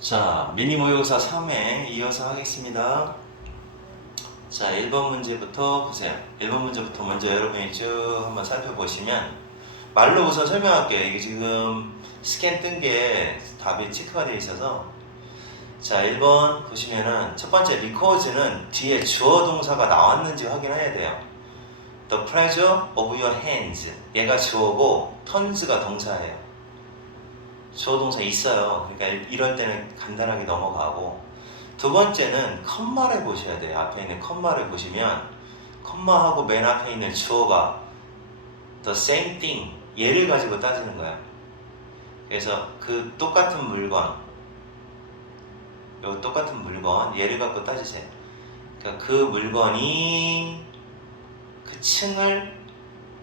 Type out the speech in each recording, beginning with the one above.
자, 미니 모의고사 3회 이어서 하겠습니다. 자, 1번 문제부터 보세요. 1번 문제부터 먼저 여러분이 쭉 한번 살펴보시면 말로 우선 설명할게요. 이게 지금 스캔 뜬 게 답이 체크가 되어 있어서. 자, 1번 보시면은 첫 번째 recause는 뒤에 주어 동사가 나왔는지 확인해야 돼요. The pressure of your hands, 얘가 주어고 tons가 동사예요. 주어 동사 있어요. 그러니까 이럴 때는 간단하게 넘어가고, 두 번째는 컴마를 보셔야 돼요. 앞에 있는 컴마를 보시면 컴마하고 맨 앞에 있는 주어가 the same thing, 얘를 가지고 따지는 거야. 그래서 그 똑같은 물건, 요 똑같은 물건 얘를 갖고 따지세요. 그러니까 그 물건이 그 층을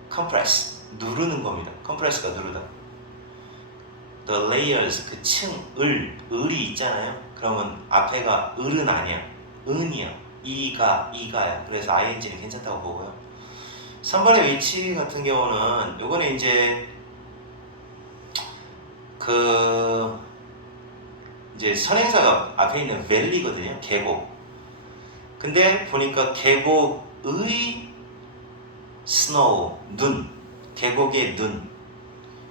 compress, 누르는 겁니다. compress가 누르다. The layers, 그 을이 있잖아요. 그러면 앞에가 을은 아니야. 은이야. 이가야. 그래서 ing는 괜찮다고 보고요. 3번의 위치 같은 경우는 요거는 이제 이제 선행사가 앞에 있는 valley거든요. 계곡. 근데 보니까 계곡의 snow, 눈. 계곡의 눈.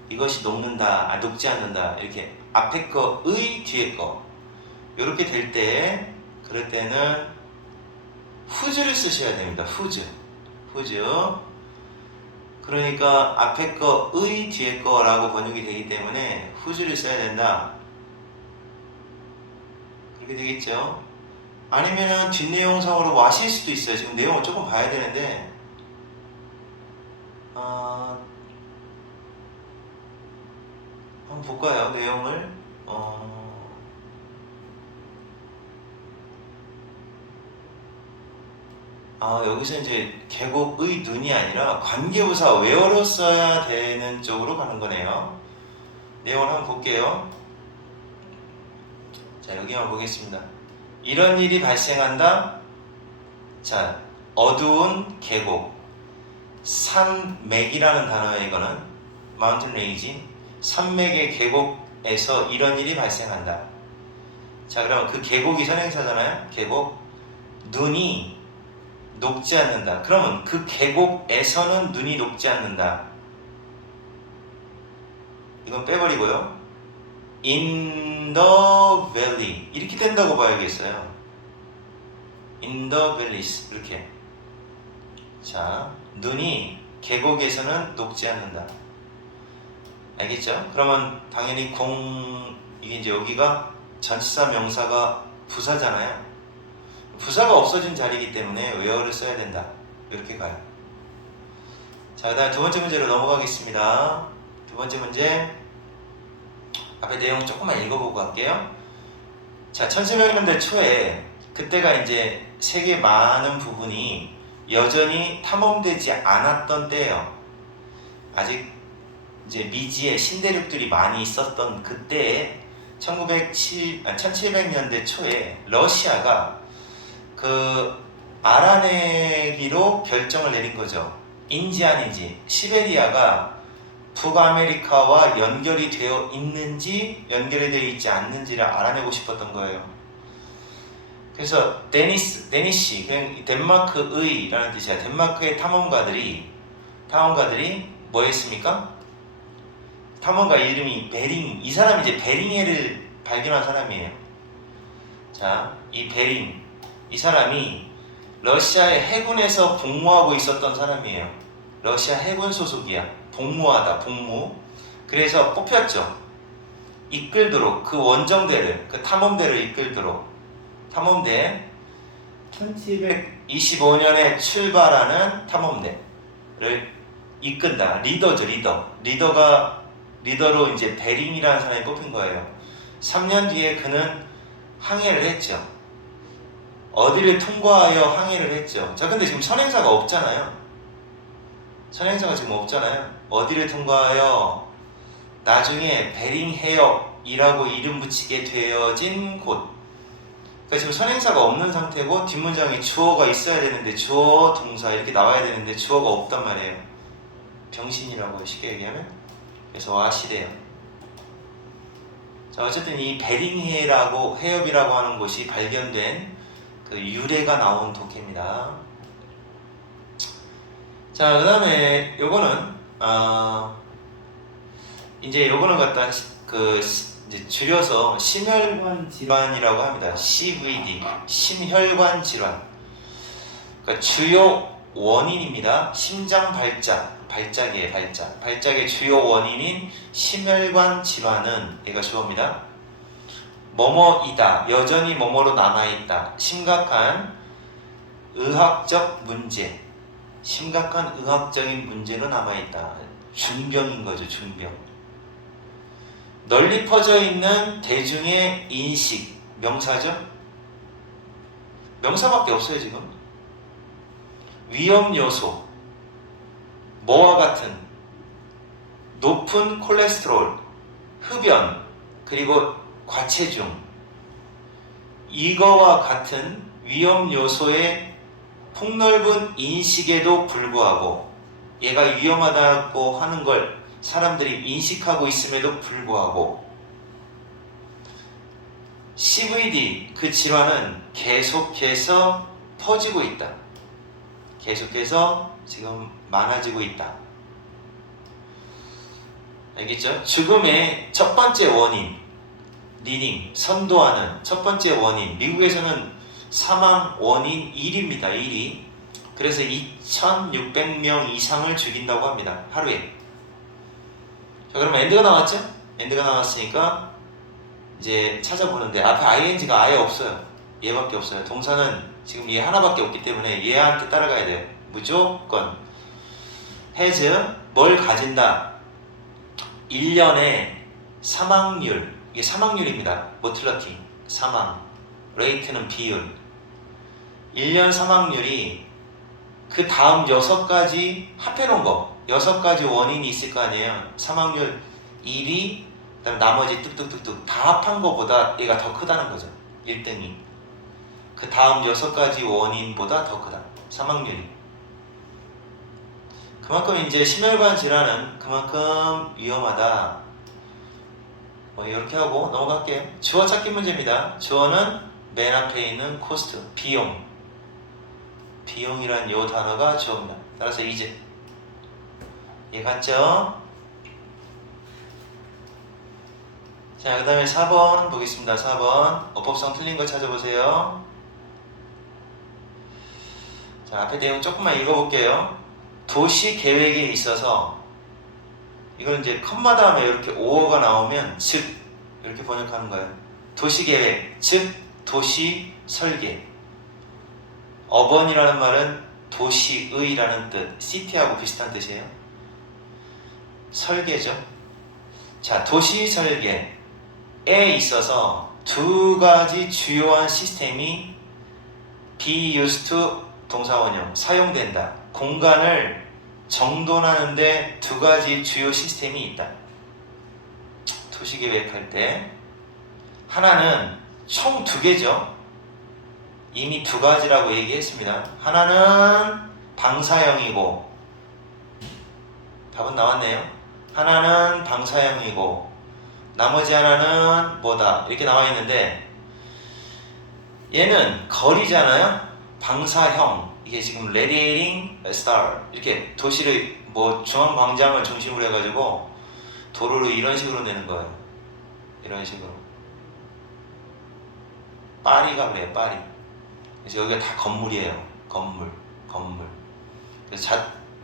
이것이 녹는다, 녹지 않는다. 이렇게 앞에 거의 뒤에 거. 이렇게 될 때, 그럴 때는 whose를 쓰셔야 됩니다. whose. 그러니까 앞에 거의 뒤에 거라고 번역이 되기 때문에 whose를 써야 된다. 그렇게 되겠죠. 아니면은 뒷내용상으로 what일 수도 있어요. 지금 내용을 조금 봐야 되는데, 한번 볼까요? 내용을. 여기서 이제 계곡의 눈이 아니라 관계부사 where로 써야 되는 쪽으로 가는 거네요. 내용을 한번 볼게요. 자, 여기만 보겠습니다. 이런 일이 발생한다. 자, 어두운 계곡. 산맥이라는 단어예요, 이거는. 마운틴 레이지. 산맥의 계곡에서 이런 일이 발생한다. 자, 그럼 그 계곡이 선행사잖아요. 계곡. 눈이 녹지 않는다. 그러면 그 계곡에서는 눈이 녹지 않는다. 이건 빼버리고요. In the valley, 이렇게 된다고 봐야겠어요. In the valleys, 이렇게. 자, 눈이 계곡에서는 녹지 않는다. 알겠죠? 그러면 당연히 이게 이제 여기가 전치사 명사가 부사잖아요. 부사가 없어진 자리이기 때문에 where를 써야 된다. 이렇게 가요. 자, 그 다음에 두 번째 문제로 넘어가겠습니다. 두 번째 문제. 앞에 내용 조금만 읽어보고 갈게요. 자, 1700년대 초에 그때가 이제 세계 많은 부분이 여전히 탐험되지 않았던 때예요. 아직 이제 미지에 신대륙들이 많이 있었던 그때에 1700년대 초에 러시아가 알아내기로 결정을 내린 거죠. 인지 아닌지, 시베리아가 북아메리카와 연결이 되어 있는지 연결이 되어 있지 않는지를 알아내고 싶었던 거예요. 그래서 데니시, 그냥 덴마크의라는 뜻이야. 덴마크의 탐험가들이 뭐 했습니까? 탐험가 이름이 베링. 이 사람이 이제 베링해를 발견한 사람이에요. 자, 이 베링, 이 사람이 러시아의 해군에서 복무하고 있었던 사람이에요. 러시아 해군 소속이야. 복무. 그래서 뽑혔죠. 이끌도록, 그 원정대를, 그 탐험대를 이끌도록. 탐험대, 1725년에 출발하는 탐험대를 이끈다. 리더죠, 리더로 이제 베링이라는 사람이 뽑힌 거예요. 3년 뒤에 그는 항해를 했죠. 어디를 통과하여 항해를 했죠. 자, 근데 지금 선행사가 없잖아요. 어디를 통과하여 나중에 베링 해역이라고 이름 붙이게 되어진 곳. 그러니까 지금 선행사가 없는 상태고 뒷문장에 주어가 있어야 되는데 주어, 동사 이렇게 나와야 되는데 주어가 없단 말이에요. 병신이라고 쉽게 얘기하면. 그래서 와시래요. 자, 어쨌든 이 베링해라고 해협이라고 하는 곳이 발견된 그 유래가 나온 독해입니다. 자, 그 다음에 요거는 이제 요거는 갖다 이제 줄여서 심혈관 질환이라고 합니다. CVD, 심혈관 질환. 그러니까 주요 원인입니다. 심장 발작이에요, 발작. 발작의 주요 원인인 심혈관 질환은 얘가 주어입니다. 뭐뭐이다, 여전히 뭐뭐로 남아있다, 심각한 의학적 문제, 심각한 의학적인 문제로 남아있다. 중병인 거죠, 중병. 널리 퍼져 있는 대중의 인식, 명사죠? 명사밖에 없어요, 지금. 위험 요소, 뭐와 같은 높은 콜레스테롤, 흡연, 그리고 과체중, 이거와 같은 위험 요소의 폭넓은 인식에도 불구하고 얘가 위험하다고 하는 걸 사람들이 인식하고 있음에도 불구하고 CVD, 그 질환은 계속해서 퍼지고 있다. 계속해서 지금 많아지고 있다. 알겠죠? 죽음의 첫 번째 원인, 리딩, 선도하는 첫 번째 원인, 미국에서는 사망 원인 1위입니다. 1위. 그래서 2,600명 이상을 죽인다고 합니다. 하루에. 자, 그러면 엔드가 나왔죠? 엔드가 나왔으니까 이제 찾아보는데 앞에 ing가 아예 없어요. 얘밖에 없어요. 동사는 지금 얘 하나밖에 없기 때문에 얘한테 따라가야 돼요. 무조건. has, 뭘 가진다. 1년에 사망률, 이게 사망률입니다. 모틸러티, 사망. 레이트는 비율. 1년 사망률이 그 다음 6가지 합해놓은 거, 6가지 원인이 있을 거 아니에요. 사망률 1위, 그 다음 나머지 뚝뚝뚝뚝 다 합한 거보다 얘가 더 크다는 거죠. 1등이. 그 다음 6가지 원인보다 더 크다. 사망률이. 그만큼 이제 심혈관 질환은 그만큼 위험하다. 뭐 이렇게 하고 넘어갈게요. 주어 찾기 문제입니다. 주어는 맨 앞에 있는 코스트, 비용. 비용이란 요 단어가 주어입니다. 따라서 이제 얘 같죠? 자, 그 다음에 4번 보겠습니다. 4번 어법성 틀린 거 찾아보세요. 자, 앞에 내용 조금만 읽어볼게요. 도시 계획에 있어서 이걸 이제 컴마 다음에 이렇게 오어가 나오면 즉 이렇게 번역하는 거예요. 도시 계획, 즉 도시 설계. 어번이라는 말은 도시의라는 뜻, 시티하고 비슷한 뜻이에요. 설계죠. 자, 도시 설계에 있어서 2가지 주요한 시스템이 be used to 동사원형, 사용된다. 공간을 정돈하는데 2가지 주요 시스템이 있다. 도시계획할 때 하나는 총 2개죠. 이미 2가지라고 얘기했습니다. 하나는 방사형이고, 답은 나왔네요. 하나는 방사형이고 나머지 하나는 뭐다 이렇게 나와 있는데, 얘는 거리잖아요. 방사형, 이게 지금 radiating star, 이렇게 도시를 뭐 중앙광장을 중심으로 해가지고 도로를 이런 식으로 내는 거예요. 이런 식으로. 파리가 그래요, 파리. 그래서 여기가 다 건물이에요. 건물. 그래서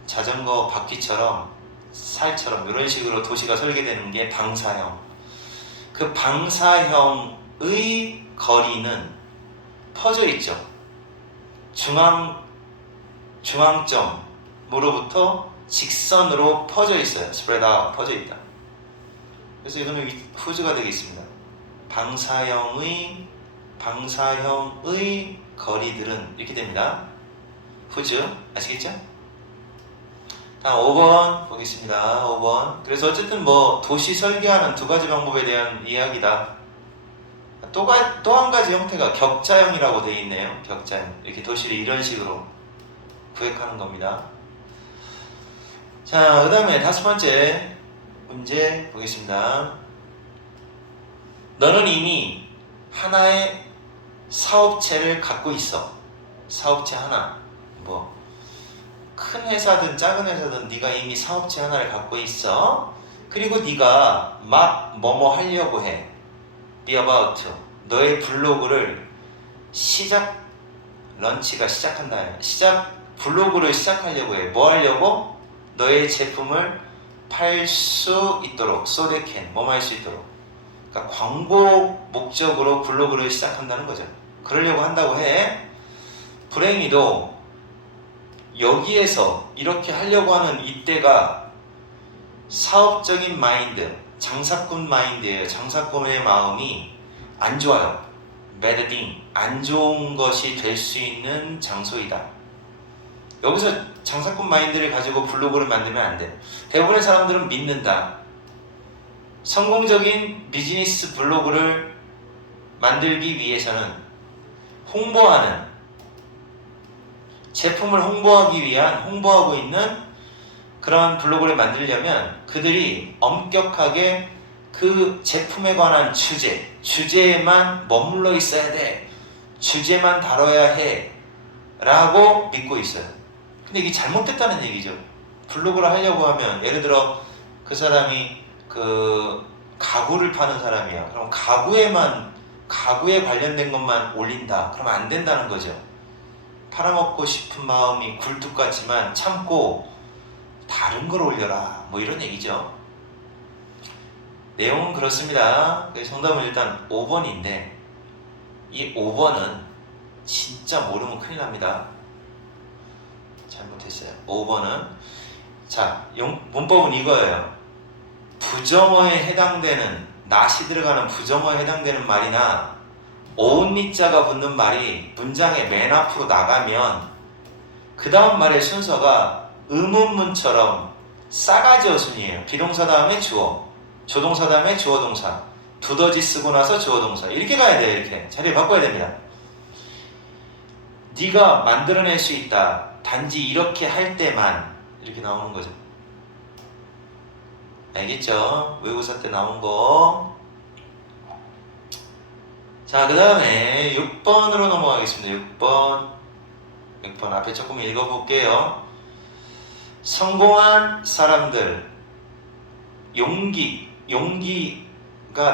자전거 바퀴처럼 살처럼 이런 식으로 도시가 설계되는 게 방사형. 그 방사형의 거리는 퍼져 있죠. 중앙점으로부터 직선으로 퍼져 있어요. spread out, 퍼져 있다. 그래서 이거는 후즈가 되겠습니다. 방사형의 거리들은 이렇게 됩니다. 후즈, 아시겠죠? 다음 5번 보겠습니다. 5번. 그래서 어쨌든 뭐 도시 설계하는 2가지 방법에 대한 이야기다. 또 한 가지 형태가 격자형이라고 되어 있네요. 격자형. 이렇게 도시를 이런 식으로 구획하는 겁니다. 자, 그 다음에 5번째 문제 보겠습니다. 너는 이미 하나의 사업체를 갖고 있어. 사업체 하나. 뭐 큰 회사든 작은 회사든 네가 이미 사업체 하나를 갖고 있어. 그리고 네가 막 뭐뭐 하려고 해. be about. 너의 블로그를 런치가 시작한다. 블로그를 시작하려고 해. 뭐 하려고? 너의 제품을 팔 수 있도록, so they can, 뭐뭐 할 수 있도록. 그러니까 광고 목적으로 블로그를 시작한다는 거죠. 그러려고 한다고 해. 불행히도 여기에서 이렇게 하려고 하는 이때가 사업적인 마인드, 장사꾼 마인드예요. 장사꾼의 마음이 안 좋아요. bad thing, 안 좋은 것이 될 수 있는 장소이다. 여기서 장사꾼 마인드를 가지고 블로그를 만들면 안 돼. 대부분의 사람들은 믿는다. 성공적인 비즈니스 블로그를 만들기 위해서는 홍보하는, 제품을 홍보하기 위한, 홍보하고 있는 그런 블로그를 만들려면 그들이 엄격하게 그 제품에 관한 주제에만 머물러 있어야 돼. 주제만 다뤄야 해. 라고 믿고 있어요. 근데 이게 잘못됐다는 얘기죠. 블로그를 하려고 하면, 예를 들어 그 사람이 그 가구를 파는 사람이야. 그럼 가구에 관련된 것만 올린다. 그러면 안 된다는 거죠. 팔아먹고 싶은 마음이 굴뚝 같지만 참고 다른 걸 올려라. 뭐 이런 얘기죠. 내용은 그렇습니다. 정답은 일단 5번인데 이 5번은 진짜 모르면 큰일 납니다. 잘못했어요. 5번은 자, 문법은 이거예요. 부정어에 해당되는, 낫이 들어가는 부정어에 해당되는 말이나 only자가 붙는 말이 문장의 맨 앞으로 나가면 그 다음 말의 순서가 의문문처럼 싸가지 어순이에요. 비동사 다음에 주어, 조동사 다음에 주어동사, 두더지 쓰고 나서 주어동사, 이렇게 가야 돼요. 이렇게 자리 바꿔야 됩니다. 네가 만들어낼 수 있다. 단지 이렇게 할 때만, 이렇게 나오는 거죠. 알겠죠? 외국사 때 나온 거. 자, 그 다음에 6번으로 넘어가겠습니다. 6번 앞에 조금 읽어볼게요. 성공한 사람들, 용기가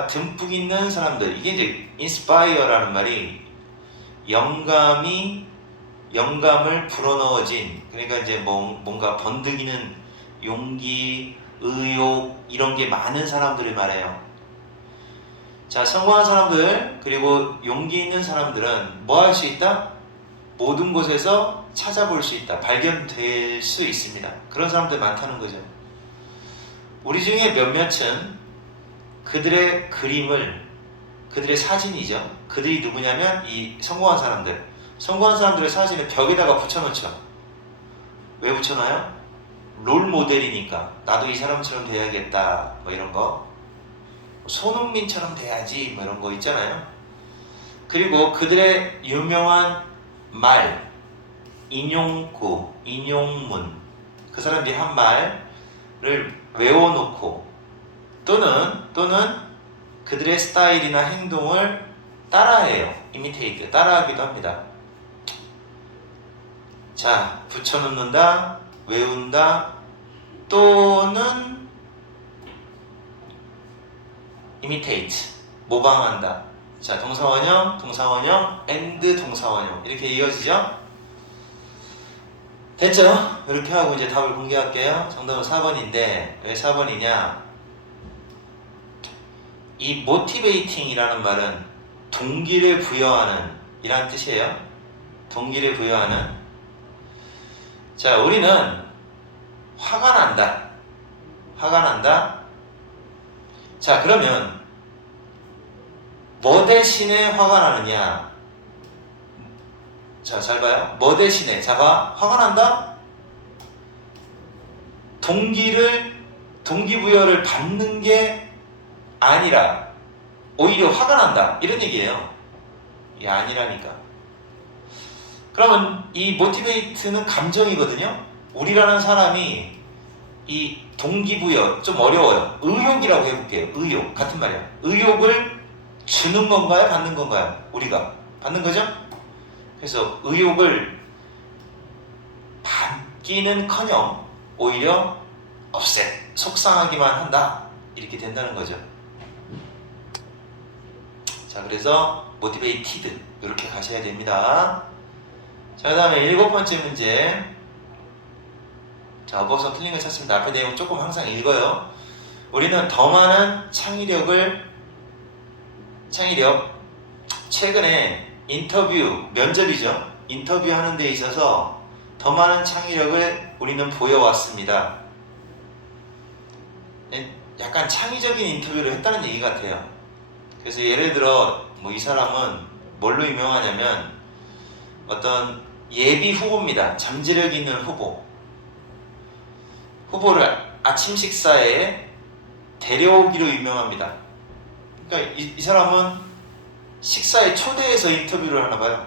듬뿍 있는 사람들. 이게 이제 inspire라는 말이 영감을 불어넣어진, 그러니까 이제 뭔가 번득이는 용기, 의욕, 이런 게 많은 사람들을 말해요. 자, 성공한 사람들, 그리고 용기 있는 사람들은 뭐 할 수 있다? 모든 곳에서 찾아볼 수 있다. 발견될 수 있습니다. 그런 사람들 많다는 거죠. 우리 중에 몇몇은 그들의 그들의 사진이죠. 그들이 누구냐면 이 성공한 사람들의 사진을 벽에다가 붙여놓죠. 왜 붙여놔요? 롤 모델이니까. 나도 이 사람처럼 돼야겠다. 뭐 이런 거. 손흥민처럼 돼야지. 뭐 이런 거 있잖아요. 그리고 그들의 유명한 말, 인용구, 인용문, 그 사람들이 한 말을 외워놓고 또는 그들의 스타일이나 행동을 따라해요. imitate, 따라하기도 합니다. 자, 붙여놓는다, 외운다, 또는 imitate, 모방한다. 자, 동사원형, and 동사원형, 이렇게 이어지죠? 됐죠? 이렇게 하고 이제 답을 공개할게요. 정답은 4번인데 왜 4번이냐? 이 motivating이라는 말은 동기를 부여하는 이란 뜻이에요. 동기를 부여하는. 자, 우리는 화가 난다. 자, 그러면 뭐 대신에 화가 나느냐? 자, 잘 봐요. 뭐 대신에? 자, 봐. 화가 난다? 동기부여를 받는 게 아니라 오히려 화가 난다. 이런 얘기예요. 이게 아니라니까. 그러면 이 모티베이트는 감정이거든요. 우리라는 사람이 이 동기부여 좀 어려워요. 의욕이라고 해볼게요. 의욕 같은 말이야. 의욕을 주는 건가요? 받는 건가요? 우리가 받는 거죠? 그래서 의욕을 받기는커녕 오히려 없애, 속상하기만 한다, 이렇게 된다는 거죠. 자, 그래서 motivated 이렇게 가셔야 됩니다. 자, 그 다음에 7번째 문제. 자, 어법성 틀린 거 찾습니다. 앞에 내용 조금 항상 읽어요. 우리는 더 많은 창의력, 최근에 인터뷰, 면접이죠. 인터뷰하는 데 있어서 더 많은 창의력을 우리는 보여왔습니다. 약간 창의적인 인터뷰를 했다는 얘기 같아요. 그래서 예를 들어 뭐 이 사람은 뭘로 유명하냐면 어떤 예비 후보입니다. 잠재력 있는 후보를 아침 식사에 데려오기로 유명합니다. 그러니까 이 사람은 식사에 초대해서 인터뷰를 하나 봐요.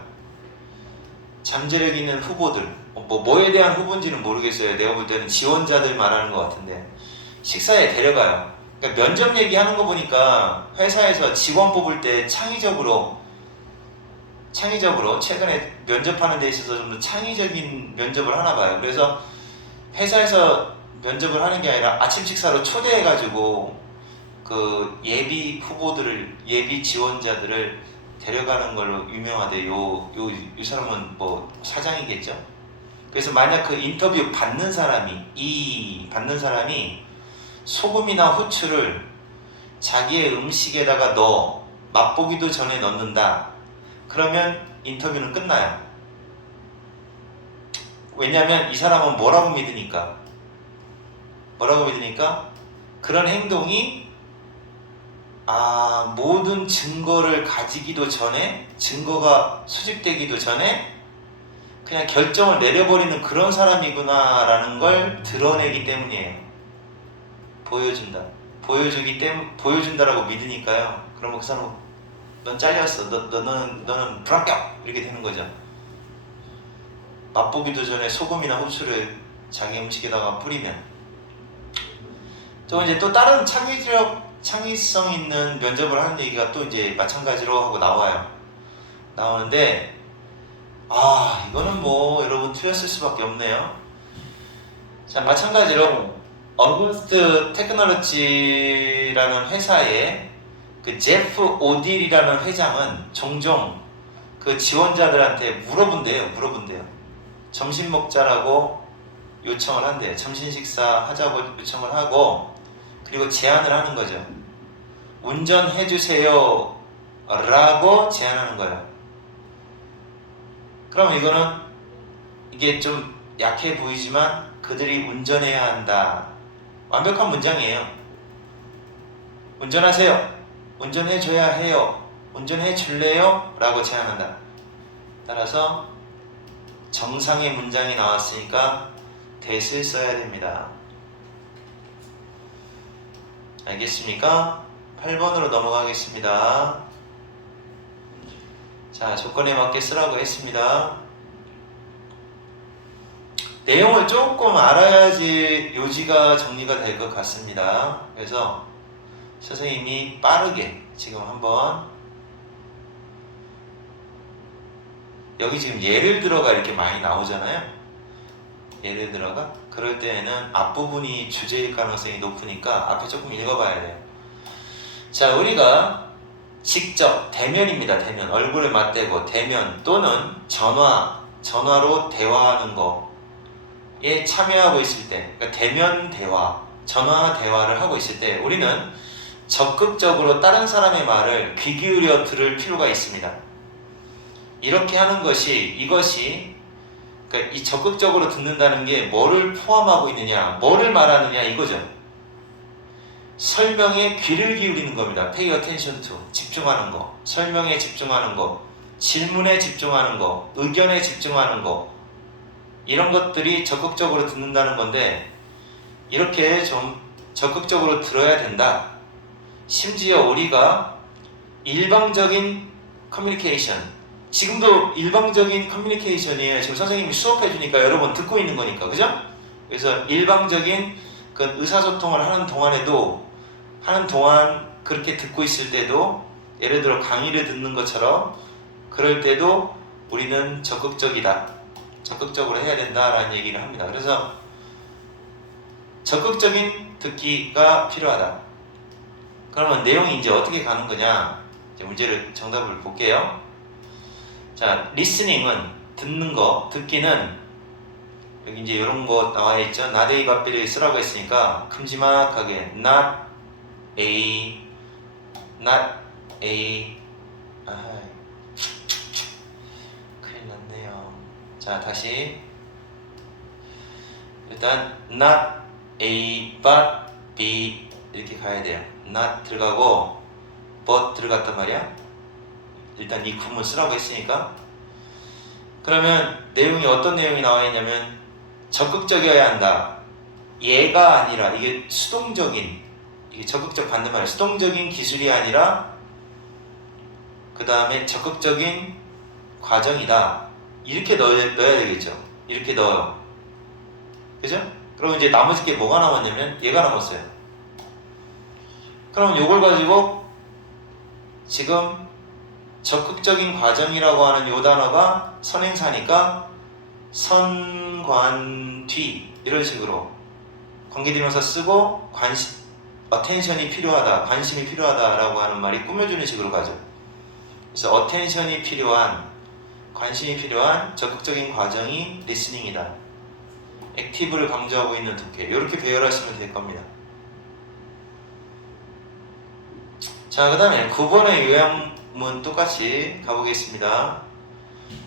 잠재력 있는 후보들, 뭐에 대한 후보인지는 모르겠어요. 내가 볼 때는 지원자들 말하는 것 같은데 식사에 데려가요. 그러니까 면접 얘기하는 거 보니까 회사에서 직원 뽑을 때 창의적으로 최근에 면접하는 데 있어서 좀 더 창의적인 면접을 하나 봐요. 그래서 회사에서 면접을 하는 게 아니라 아침 식사로 초대해가지고 그 예비 후보들을, 예비 지원자들을 데려가는 걸로 유명하대. 요 사람은 뭐 사장이겠죠. 그래서 만약 그 인터뷰 받는 사람이 소금이나 후추를 자기의 음식에다가 넣어 맛보기도 전에 넣는다, 그러면 인터뷰는 끝나요. 왜냐하면 이 사람은 뭐라고 믿으니까 그런 행동이 모든 증거를 가지기도 전에, 증거가 수집되기도 전에 그냥 결정을 내려버리는 그런 사람이구나 라는 걸 드러내기 때문이에요. 보여준다라고 믿으니까요. 그러면 그 사람은 넌 잘렸어, 너는 불합격, 이렇게 되는 거죠. 맛보기도 전에 소금이나 후추를 자기 음식에다가 뿌리면. 또 이제 또 다른 창의성 있는 면접을 하는 얘기가 또 이제 마찬가지로 하고 나오는데 이거는 뭐 여러분 틀렸을 수밖에 없네요. 자, 마찬가지로 어거스트 테크놀로지라는 회사의 그 제프 오딜이라는 회장은 종종 그 지원자들한테 물어본대요. 점심 먹자라고 요청을 한대요. 점심 식사 하자고 요청을 하고, 그리고 제안을 하는 거죠. 운전해주세요 라고 제안하는 거예요. 그럼 이게 좀 약해 보이지만 그들이 운전해야 한다. 완벽한 문장이에요. 운전하세요. 운전해줘야 해요. 운전해줄래요? 라고 제안한다. 따라서 정상의 문장이 나왔으니까 that을 써야 됩니다. 알겠습니까? 8번으로 넘어가겠습니다. 자, 조건에 맞게 쓰라고 했습니다. 내용을 조금 알아야지 요지가 정리가 될 것 같습니다. 그래서 선생님이 빠르게 지금 한번, 여기 지금 예를 들어가 이렇게 많이 나오잖아요. 예를 들어가, 그럴 때에는 앞부분이 주제일 가능성이 높으니까 앞에 조금 읽어봐야 돼요. 자, 우리가 직접 대면입니다. 대면, 얼굴을 맞대고 대면 또는 전화로 대화하는 거에 참여하고 있을 때, 그러니까 대면 대화, 전화 대화를 하고 있을 때 우리는 적극적으로 다른 사람의 말을 귀 기울여 들을 필요가 있습니다. 이렇게 하는 이것이 그러니까 이 적극적으로 듣는다는 게 뭐를 포함하고 있느냐, 뭐를 말하느냐 이거죠. 설명에 귀를 기울이는 겁니다. Pay attention to, 집중하는 거, 설명에 집중하는 거, 질문에 집중하는 거, 의견에 집중하는 거, 이런 것들이 적극적으로 듣는다는 건데, 이렇게 좀 적극적으로 들어야 된다. 심지어 우리가 일방적인 커뮤니케이션, 지금도 일방적인 커뮤니케이션이에요. 지금 선생님이 수업해 주니까 여러분 듣고 있는 거니까, 그죠? 그래서 일방적인 그 의사소통을 하는 동안 그렇게 듣고 있을 때도 예를 들어 강의를 듣는 것처럼 그럴 때도 우리는 적극적이다. 적극적으로 해야 된다라는 얘기를 합니다. 그래서 적극적인 듣기가 필요하다. 그러면 내용이 이제 어떻게 가는 거냐? 이제 문제를 정답을 볼게요. 자, listening은 듣는 거, 듣기는 여기 이제 이런 거 나와 있죠. not a 밥비를 쓰라고 했으니까 큼지막하게 not a 큰일 났네요. 자, 다시 일단 not a but b 이렇게 가야 돼요. not 들어가고 but 들어갔단 말이야. 일단 이 구문 쓰라고 했으니까. 그러면 내용이 어떤 내용이 나와 있냐면 적극적이어야 한다. 얘가 아니라 이게 수동적인, 이게 적극적 반대말이야. 수동적인 기술이 아니라 그 다음에 적극적인 과정이다. 이렇게 넣어야 되겠죠. 이렇게 넣어요. 그죠? 그럼 이제 나머지 게 뭐가 남았냐면 얘가 남았어요. 그럼 요걸 가지고 지금 적극적인 과정이라고 하는 요 단어가 선행사니까 선관뒤 이런 식으로 관계대명사 쓰고 attention이 필요하다, 관심이 필요하다라고 하는 말이 꾸며주는 식으로 가죠. 그래서 attention이 필요한, 관심이 필요한 적극적인 과정이 listening이다. 액티브를 강조하고 있는 독해. 이렇게 배열하시면 될 겁니다. 자, 그 다음에 9번의 요약문 똑같이 가보겠습니다.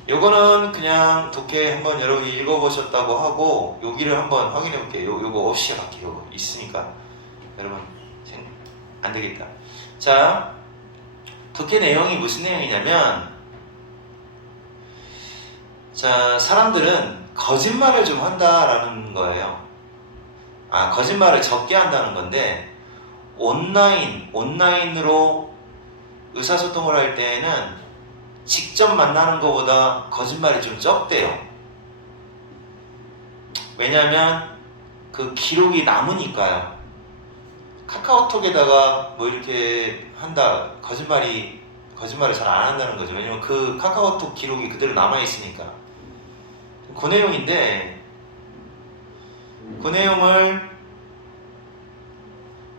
요거는 그냥 독해 한번 여러분이 읽어보셨다고 하고 여기를 한번 확인해 볼게요. 요거 없이 갈게요. 요거 있으니까 여러분 안 되겠다. 자, 독해 내용이 무슨 내용이냐면, 자, 사람들은 거짓말을 좀 한다라는 거예요. 거짓말을 적게 한다는 건데, 온라인으로 의사소통을 할 때에는 직접 만나는 것보다 거짓말이 좀 적대요. 왜냐면 그 기록이 남으니까요. 카카오톡에다가 뭐 이렇게 한다, 거짓말을 잘 안 한다는 거죠. 왜냐면 그 카카오톡 기록이 그대로 남아있으니까. 그 내용인데, 그 내용을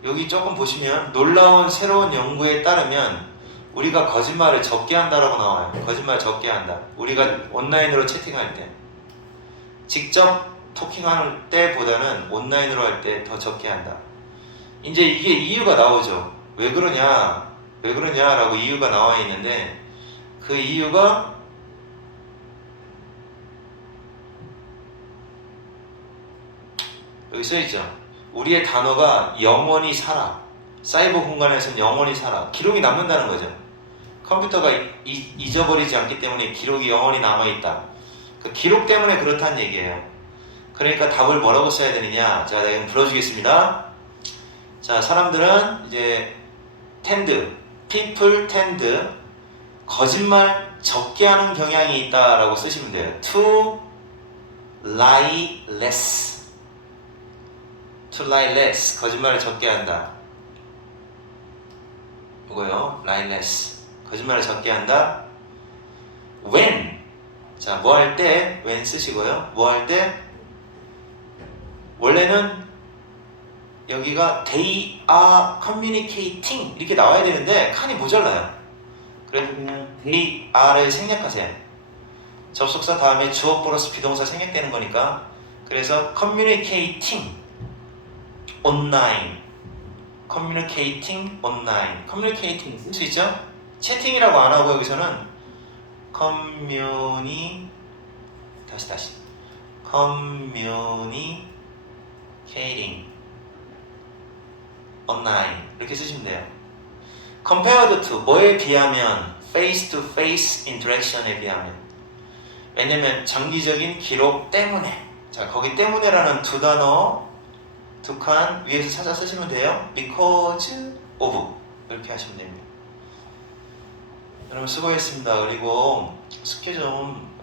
여기 조금 보시면 놀라운 새로운 연구에 따르면 우리가 거짓말을 적게 한다라고 나와요. 거짓말 적게 한다. 우리가 온라인으로 채팅할 때, 직접 토킹할 때보다는 온라인으로 할 때 더 적게 한다. 이제 이게 이유가 나오죠. 왜 그러냐라고 이유가 나와 있는데, 그 이유가 여기 써있죠. 우리의 단어가 영원히 살아. 사이버 공간에서는 영원히 살아. 기록이 남는다는 거죠. 컴퓨터가 잊어버리지 않기 때문에 기록이 영원히 남아있다. 그 기록 때문에 그렇다는 얘기예요. 그러니까 답을 뭐라고 써야 되느냐. 자, 내가 불러주겠습니다. 자, 사람들은 이제 people tend, 거짓말 적게 하는 경향이 있다라고 쓰시면 돼요. to lie less. to lie less, 거짓말을 적게 한다. 이거요, lie less, 거짓말을 적게 한다. when, 자, 뭐 할 때 when 쓰시고요. 뭐 할 때, 원래는 여기가 they are communicating 이렇게 나와야 되는데 칸이 모자라요. 그래서 그냥 they are를 생략하세요. 접속사 다음에 주어 플러스 비동사 생략되는 거니까. 그래서 communicating online, communicating online, communicating 쓸 수 있죠? 채팅이라고 안 하고 여기서는 communicating online 이렇게 쓰시면 돼요. compared to, 뭐에 비하면? face to face interaction에 비하면. 왜냐면 장기적인 기록 때문에. 자, 거기 때문에라는 두 단어 두 칸 위에서 찾아 쓰시면 돼요. because of 이렇게 하시면 됩니다. 여러분 수고했습니다. 그리고 스케줄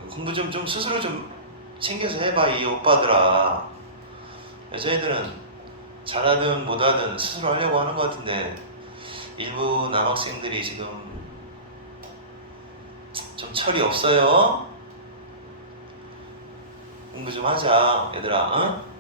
공부 좀 스스로 좀 챙겨서 해봐. 이 오빠들아, 여자애들은 잘하든 못하든 스스로 하려고 하는 것 같은데 일부 남학생들이 지금 좀 철이 없어요? 공부 좀 하자 얘들아. 응?